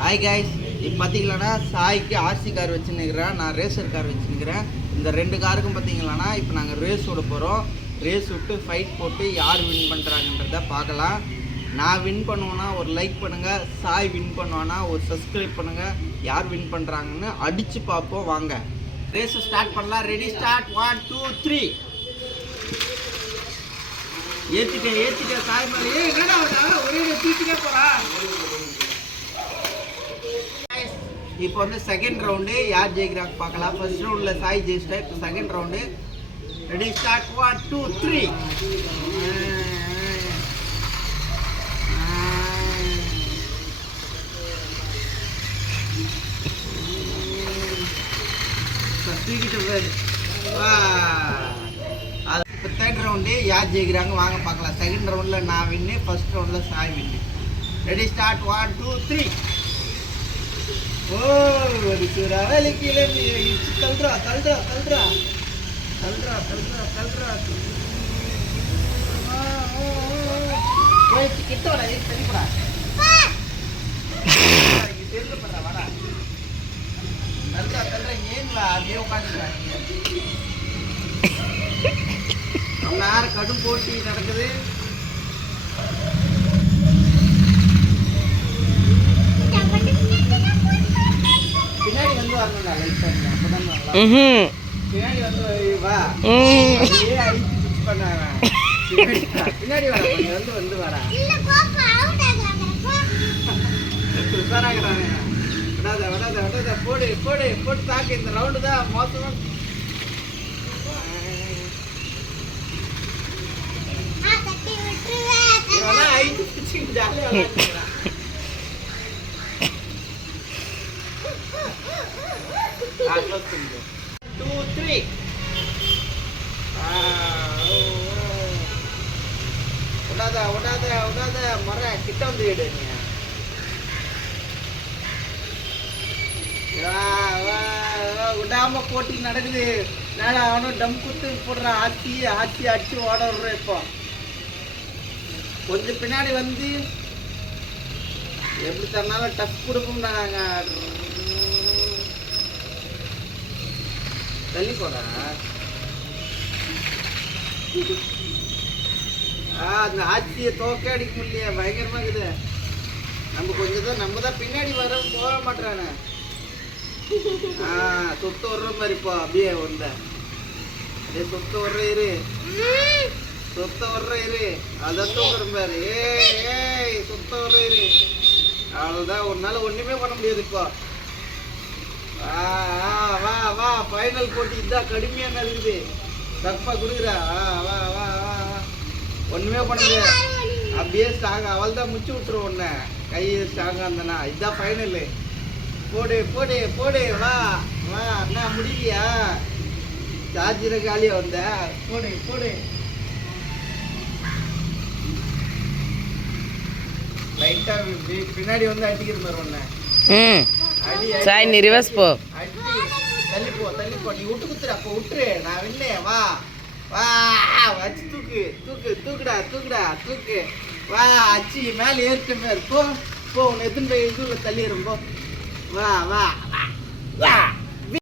Hi guys, இப்போ பார்த்தீங்களாண்ணா சாய்க்கு RC car வச்சுன்னுக்கிறேன், நான் racer car வச்சுன்னுக்கிறேன். இந்த ரெண்டு காருக்கும் பார்த்தீங்களாண்ணா இப்போ நாங்கள் ரேஸ் விட போகிறோம். ரேஸ் விட்டு ஃபைட் போட்டு யார் வின் பண்ணுறாங்கன்றத பார்க்கலாம். நான் வின் பண்ணுவேன்னா ஒரு லைக் பண்ணுங்கள், சாய் வின் பண்ணுவானா ஒரு சப்ஸ்கிரைப் பண்ணுங்கள். யார் வின் பண்ணுறாங்கன்னு அடித்து பார்ப்போம். வாங்க ரேஸை ஸ்டார்ட் பண்ணலாம். Ready start. 1 2 3. ஏற்றிட்டேன் சாய் மேலே. என்னடா ஒரே தூக்கிட்டே போகிறா. இப்போ வந்து செகண்ட் ரவுண்டு யார் ஜெயிக்கிறாங்க பார்க்கலாம். ஃபர்ஸ்ட் ரவுண்டில் சாய் ஜெயிச்சிட்டேன். இப்போ செகண்ட் ரவுண்டு. Ready start. 1 2 3. தூக்கிட்டு பேர். அது இப்போ தேர்ட் ரவுண்டு யார் ஜெயிக்கிறாங்க வாங்க பார்க்கலாம். செகண்ட் ரவுண்டில் நான் வின்னு, ஃபர்ஸ்ட் ரவுண்டில் சாய் வின்னு. Ready start. 1 2 3. ஓ ஒரு சுறாவலி கீழே தள்ளுறா. போயிடுச்சு கிட்ட வர சரிப்படா. தெரிஞ்சப்படுறா வாடா. தள்ளுறா ஏன்வா அப்படியே உட்காந்துக்கிறாங்க. நம்ம யாரும் கடும் போட்டி நடக்குது. பின்னாடி வந்து வரணும்டா, லைட் பண்ணு அப்பதான் நல்லா. பின்னாடி வந்து வா. பண்ணாங்க பின்னாடி வர வந்து வரா. உஷாராகிறாங்க. விடாத போட்டு தாக்கு. இந்த ரவுண்டு தான் மோசமா. ஜாலியாக விளையாடுறான். 2 3. விடாத மர கிட்ட வந்து எடு. விடாம போட்டி நடக்குது. நான் அவனும் டம் குத்து போடுறான். ஆச்சி ஓட விடுறேன். இப்போ கொஞ்சம் பின்னாடி வந்து எப்படி தரனாலும் டஃப் கொடுக்கும். நாங்கள் தள்ளி போடா. அந்த ஆட்சியை தோக்க அடிக்க முடியலையே, பயங்கரமா இருக்குது. நம்ம தான் பின்னாடி வர போக மாட்டானே. சொத்து வர்ற மாதிரி இப்போ அப்படியே வந்த சொத்து வர்ற இரு. அதான் தூக்குற பாரு. ஏய் சொத்த வர்ற இரு. அவ்வளோதான். ஒரு நாள் ஒண்ணுமே பண்ண முடியாது. இப்போ வா ஃபைனல் போட்டி இதுதான் கடுமையாக நடக்குது. தப்பா கொடுக்குறா. வா ஒண்ணுமே பண்ண முடியாது. அப்படியே ஸ்ட்ராங். அவள் தான் முச்சு விட்டுரும். ஒன்று கை ஸ்ட்ராங்காக இருந்தனா இதுதான் ஃபைனலு. போடு வா அண்ணா முடியலையா? சார்ஜரை காலியா வந்த. போடு லைட்டா பின்னாடி வந்து அடிக்கிற மாதிரி. ஒன்று சாய் நீ ரிவர்ஸ் போ. தள்ளி போ. நீ விட்டு குத்துற. அப்போ விட்டுரு. நான் வின்னே. வா வச்சு தூக்குடா. வா அச்சி மேலே ஏறிட்ட மாதிரி. போ உன்னை எத்தனை போய் இதுல தள்ளிடுறோம். போ வா